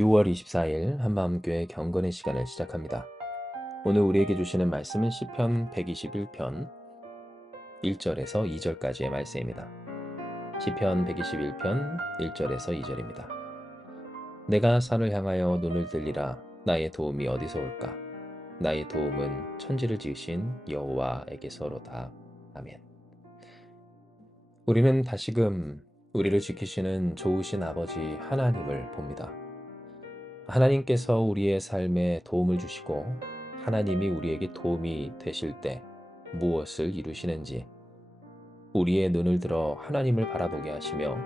6월 24일 한마음교회 경건의 시간을 시작합니다. 오늘 우리에게 주시는 말씀은 시편 121편 1절에서 2절까지의 말씀입니다. 시편 121편 1절에서 2절입니다. 내가 산을 향하여 눈을 들리라. 나의 도움이 어디서 올까? 나의 도움은 천지를 지으신 여호와에게서로다. 아멘. 우리는 다시금 우리를 지키시는 좋으신 아버지 하나님을 봅니다. 하나님께서 우리의 삶에 도움을 주시고 하나님이 우리에게 도움이 되실 때 무엇을 이루시는지 우리의 눈을 들어 하나님을 바라보게 하시며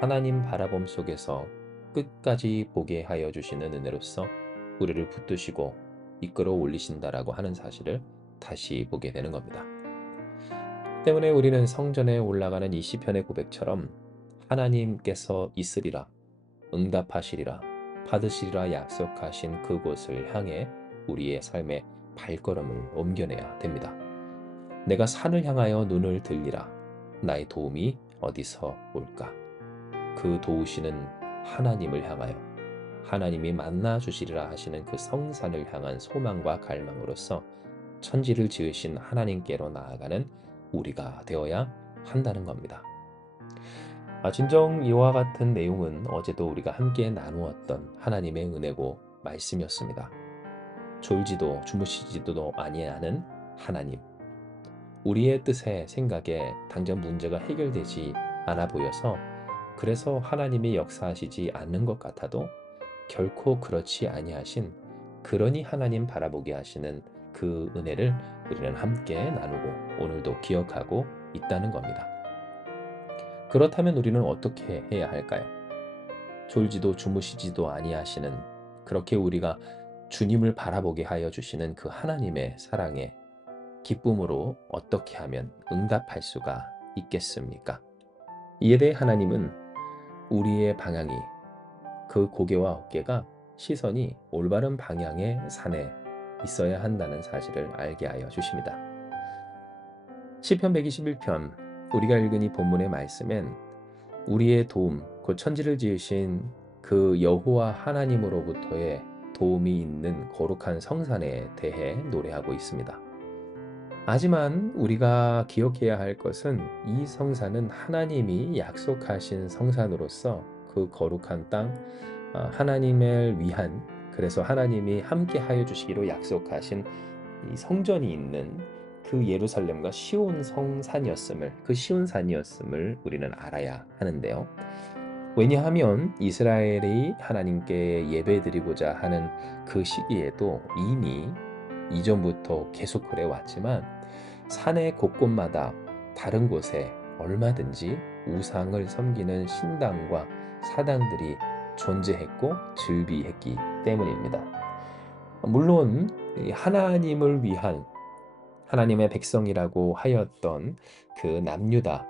하나님 바라봄 속에서 끝까지 보게 하여 주시는 은혜로서 우리를 붙드시고 이끌어 올리신다라고 하는 사실을 다시 보게 되는 겁니다. 때문에 우리는 성전에 올라가는 이 시편의 고백처럼 하나님께서 있으리라, 응답하시리라, 받으시리라 약속하신 그곳을 향해 우리의 삶의 발걸음을 옮겨내야 됩니다. 내가 산을 향하여 눈을 들리라. 나의 도움이 어디서 올까? 그 도우시는 하나님을 향하여 하나님이 만나 주시리라 하시는 그 성산을 향한 소망과 갈망으로서 천지를 지으신 하나님께로 나아가는 우리가 되어야 한다는 겁니다. 진정 이와 같은 내용은 어제도 우리가 함께 나누었던 하나님의 은혜고 말씀이었습니다. 졸지도 주무시지도 아니하는 하나님. 우리의 뜻에 생각에 당장 문제가 해결되지 않아 보여서 그래서 하나님이 역사하시지 않는 것 같아도 결코 그렇지 아니하신 그러니 하나님 바라보게 하시는 그 은혜를 우리는 함께 나누고 오늘도 기억하고 있다는 겁니다. 그렇다면 우리는 어떻게 해야 할까요? 졸지도 주무시지도 아니하시는 그렇게 우리가 주님을 바라보게 하여 주시는 그 하나님의 사랑에 기쁨으로 어떻게 하면 응답할 수가 있겠습니까? 이에 대해 하나님은 우리의 방향이 그 고개와 어깨가 시선이 올바른 방향의 산에 있어야 한다는 사실을 알게 하여 주십니다. 시편 121편 우리가 읽은 이 본문의 말씀엔 우리의 도움, 곧 천지를 지으신 그 여호와 하나님으로부터의 도움이 있는 거룩한 성산에 대해 노래하고 있습니다. 하지만 우리가 기억해야 할 것은 이 성산은 하나님이 약속하신 성산으로서 그 거룩한 땅, 하나님을 위한, 그래서 하나님이 함께 하여 주시기로 약속하신 이 성전이 있는 그 예루살렘과 시온 성산이었음을, 그 시온 산이었음을 우리는 알아야 하는데요. 왜냐하면 이스라엘이 하나님께 예배드리고자 하는 그 시기에도 이미 이전부터 계속 그래 왔지만 산의 곳곳마다 다른 곳에 얼마든지 우상을 섬기는 신당과 사당들이 존재했고 즐비했기 때문입니다. 물론 하나님을 위한 하나님의 백성이라고 하였던 그 남유다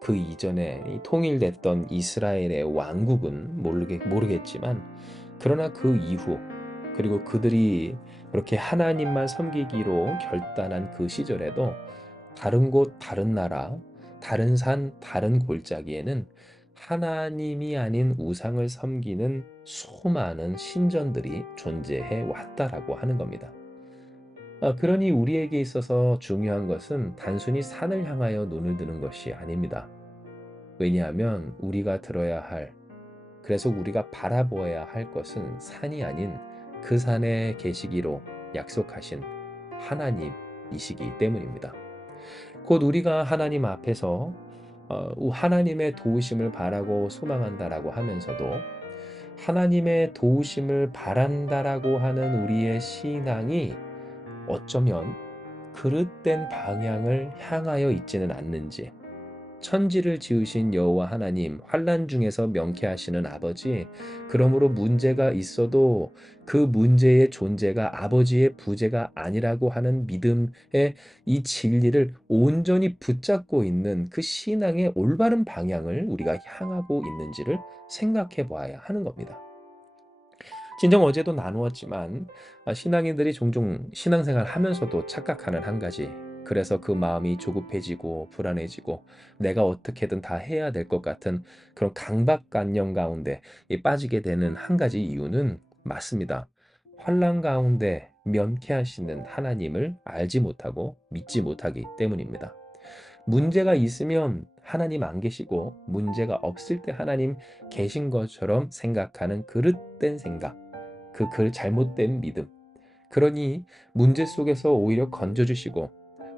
그 이전에 통일됐던 이스라엘의 왕국은 모르겠지만 그러나 그 이후 그리고 그들이 그렇게 하나님만 섬기기로 결단한 그 시절에도 다른 곳, 다른 나라, 다른 산, 다른 골짜기에는 하나님이 아닌 우상을 섬기는 수많은 신전들이 존재해 왔다라고 하는 겁니다. 그러니 우리에게 있어서 중요한 것은 단순히 산을 향하여 눈을 드는 것이 아닙니다. 왜냐하면 우리가 들어야 할, 그래서 우리가 바라보아야 할 것은 산이 아닌 그 산에 계시기로 약속하신 하나님이시기 때문입니다. 곧 우리가 하나님 앞에서 하나님의 도우심을 바라고 소망한다라고 하면서도 하나님의 도우심을 바란다라고 하는 우리의 신앙이 어쩌면 그릇된 방향을 향하여 있지는 않는지, 천지를 지으신 여호와 하나님, 환난 중에서 명쾌하시는 아버지, 그러므로 문제가 있어도 그 문제의 존재가 아버지의 부재가 아니라고 하는 믿음의 이 진리를 온전히 붙잡고 있는 그 신앙의 올바른 방향을 우리가 향하고 있는지를 생각해 봐야 하는 겁니다. 진정 어제도 나누었지만 신앙인들이 종종 신앙생활 하면서도 착각하는 한 가지 그래서 그 마음이 조급해지고 불안해지고 내가 어떻게든 다 해야 될 것 같은 그런 강박관념 가운데 빠지게 되는 한 가지 이유는 맞습니다. 환난 가운데 면케하시는 하나님을 알지 못하고 믿지 못하기 때문입니다. 문제가 있으면 하나님 안 계시고 문제가 없을 때 하나님 계신 것처럼 생각하는 그릇된 생각, 그 잘못된 믿음. 그러니 문제 속에서 오히려 건져주시고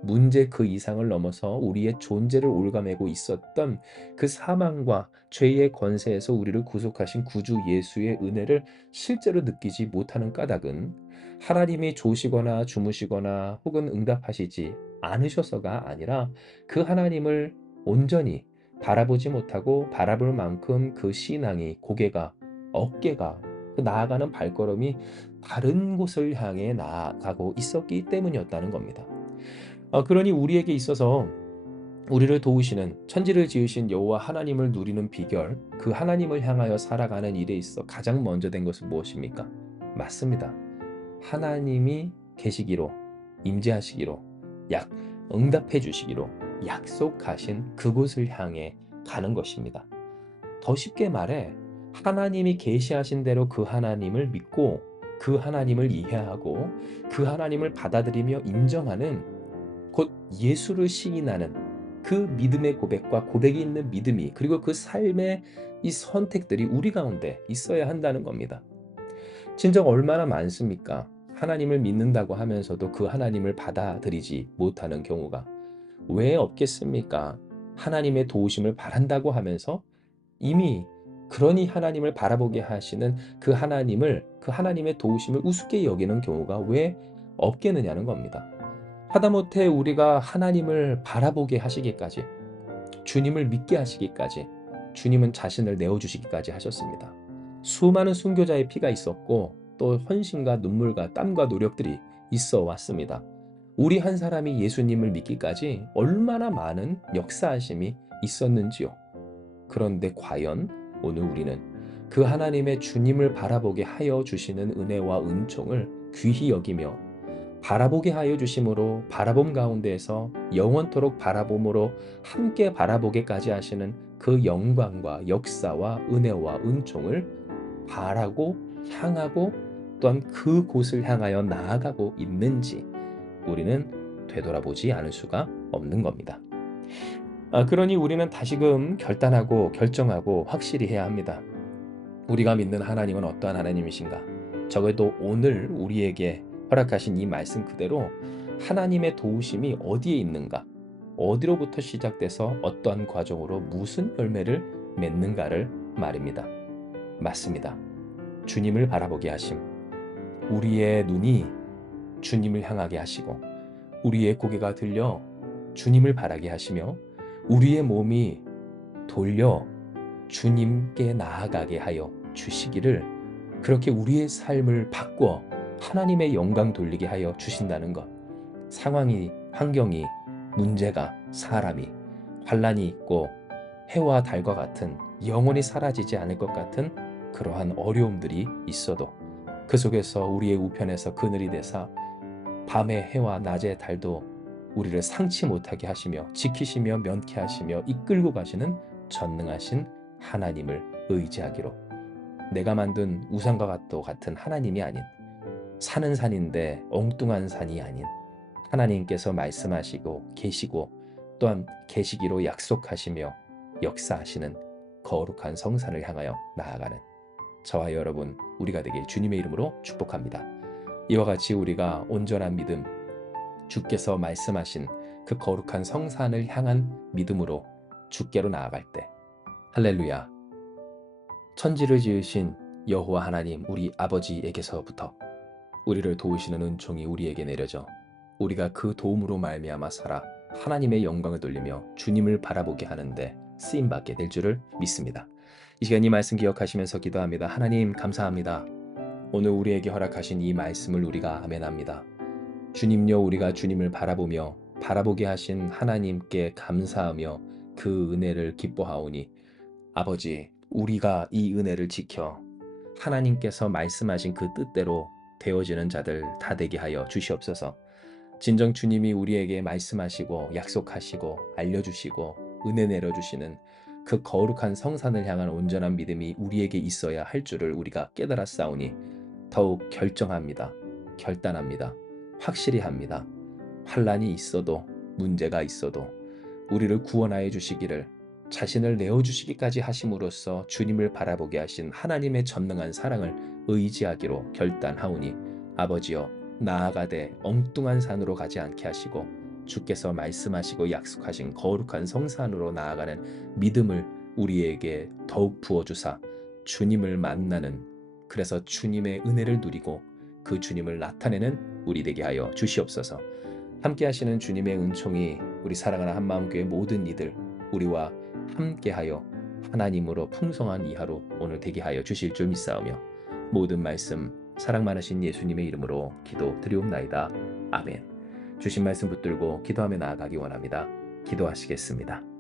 문제 그 이상을 넘어서 우리의 존재를 옭아매고 있었던 그 사망과 죄의 권세에서 우리를 구속하신 구주 예수의 은혜를 실제로 느끼지 못하는 까닭은 하나님이 조시거나 주무시거나 혹은 응답하시지 않으셔서가 아니라 그 하나님을 온전히 바라보지 못하고 바라볼 만큼 그 신앙이 고개가 어깨가 그 나아가는 발걸음이 다른 곳을 향해 나아가고 있었기 때문이었다는 겁니다. 그러니 우리에게 있어서 우리를 도우시는 천지를 지으신 여호와 하나님을 누리는 비결, 그 하나님을 향하여 살아가는 일에 있어 가장 먼저 된 것은 무엇입니까? 맞습니다. 하나님이 계시기로, 임재하시기로, 응답해 주시기로 약속하신 그곳을 향해 가는 것입니다. 더 쉽게 말해 하나님이 계시하신 대로 그 하나님을 믿고 그 하나님을 이해하고 그 하나님을 받아들이며 인정하는 곧 예수를 시인하는 그 믿음의 고백과 고백이 있는 믿음이 그리고 그 삶의 이 선택들이 우리 가운데 있어야 한다는 겁니다. 진정 얼마나 많습니까? 하나님을 믿는다고 하면서도 그 하나님을 받아들이지 못하는 경우가 왜 없겠습니까? 하나님의 도우심을 바란다고 하면서 이미 그러니 하나님을 바라보게 하시는 그 하나님의 도우심을 우습게 여기는 경우가 왜 없겠느냐는 겁니다. 하다못해 우리가 하나님을 바라보게 하시기까지, 주님을 믿게 하시기까지, 주님은 자신을 내어주시기까지 하셨습니다. 수많은 순교자의 피가 있었고 또 헌신과 눈물과 땀과 노력들이 있어 왔습니다. 우리 한 사람이 예수님을 믿기까지 얼마나 많은 역사하심이 있었는지요. 그런데 과연 오늘 우리는 그 하나님의 주님을 바라보게 하여 주시는 은혜와 은총을 귀히 여기며 바라보게 하여 주심으로 바라봄 가운데에서 영원토록 바라봄으로 함께 바라보게까지 하시는 그 영광과 역사와 은혜와 은총을 바라고 향하고 또한 그곳을 향하여 나아가고 있는지 우리는 되돌아보지 않을 수가 없는 겁니다. 그러니 우리는 다시금 결단하고 결정하고 확실히 해야 합니다. 우리가 믿는 하나님은 어떠한 하나님이신가? 적어도 오늘 우리에게 허락하신 이 말씀 그대로 하나님의 도우심이 어디에 있는가? 어디로부터 시작돼서 어떠한 과정으로 무슨 열매를 맺는가를 말입니다. 맞습니다. 주님을 바라보게 하심. 우리의 눈이 주님을 향하게 하시고 우리의 고개가 들려 주님을 바라게 하시며 우리의 몸이 돌려 주님께 나아가게 하여 주시기를 그렇게 우리의 삶을 바꿔 하나님의 영광 돌리게 하여 주신다는 것. 상황이, 환경이, 문제가, 사람이, 환난이 있고 해와 달과 같은 영원히 사라지지 않을 것 같은 그러한 어려움들이 있어도 그 속에서 우리의 우편에서 그늘이 되사 밤의 해와 낮의 달도 우리를 상치 못하게 하시며 지키시며 면케하시며 이끌고 가시는 전능하신 하나님을 의지하기로 내가 만든 우상과 같은 하나님이 아닌 산은 산인데 엉뚱한 산이 아닌 하나님께서 말씀하시고 계시고 또한 계시기로 약속하시며 역사하시는 거룩한 성산을 향하여 나아가는 저와 여러분 우리가 되길 주님의 이름으로 축복합니다. 이와 같이 우리가 온전한 믿음 주께서 말씀하신 그 거룩한 성산을 향한 믿음으로 주께로 나아갈 때 할렐루야 천지를 지으신 여호와 하나님 우리 아버지에게서부터 우리를 도우시는 은총이 우리에게 내려져 우리가 그 도움으로 말미암아 살아 하나님의 영광을 돌리며 주님을 바라보게 하는데 쓰임받게 될 줄을 믿습니다. 이 시간 이 말씀 기억하시면서 기도합니다. 하나님 감사합니다. 오늘 우리에게 허락하신 이 말씀을 우리가 아멘합니다. 주님요 우리가 주님을 바라보며 바라보게 하신 하나님께 감사하며 그 은혜를 기뻐하오니 아버지 우리가 이 은혜를 지켜 하나님께서 말씀하신 그 뜻대로 되어지는 자들 다 되게 하여 주시옵소서. 진정 주님이 우리에게 말씀하시고 약속하시고 알려주시고 은혜 내려주시는 그 거룩한 성산을 향한 온전한 믿음이 우리에게 있어야 할 줄을 우리가 깨달았사오니 더욱 결정합니다. 결단합니다. 확실히 합니다. 환란이 있어도 문제가 있어도 우리를 구원하여 주시기를 자신을 내어주시기까지 하심으로써 주님을 바라보게 하신 하나님의 전능한 사랑을 의지하기로 결단하오니 아버지여 나아가되 엉뚱한 산으로 가지 않게 하시고 주께서 말씀하시고 약속하신 거룩한 성산으로 나아가는 믿음을 우리에게 더욱 부어주사 주님을 만나는 그래서 주님의 은혜를 누리고 그 주님을 나타내는 우리 되게 하여 주시옵소서. 함께 하시는 주님의 은총이 우리 사랑하는 한마음교회 모든 이들 우리와 함께하여 하나님으로 풍성한 이 하루 오늘 되게 하여 주실 줄 믿사오며 모든 말씀 사랑 많으신 예수님의 이름으로 기도드리옵나이다. 아멘. 주신 말씀 붙들고 기도하며 나아가기 원합니다. 기도하시겠습니다.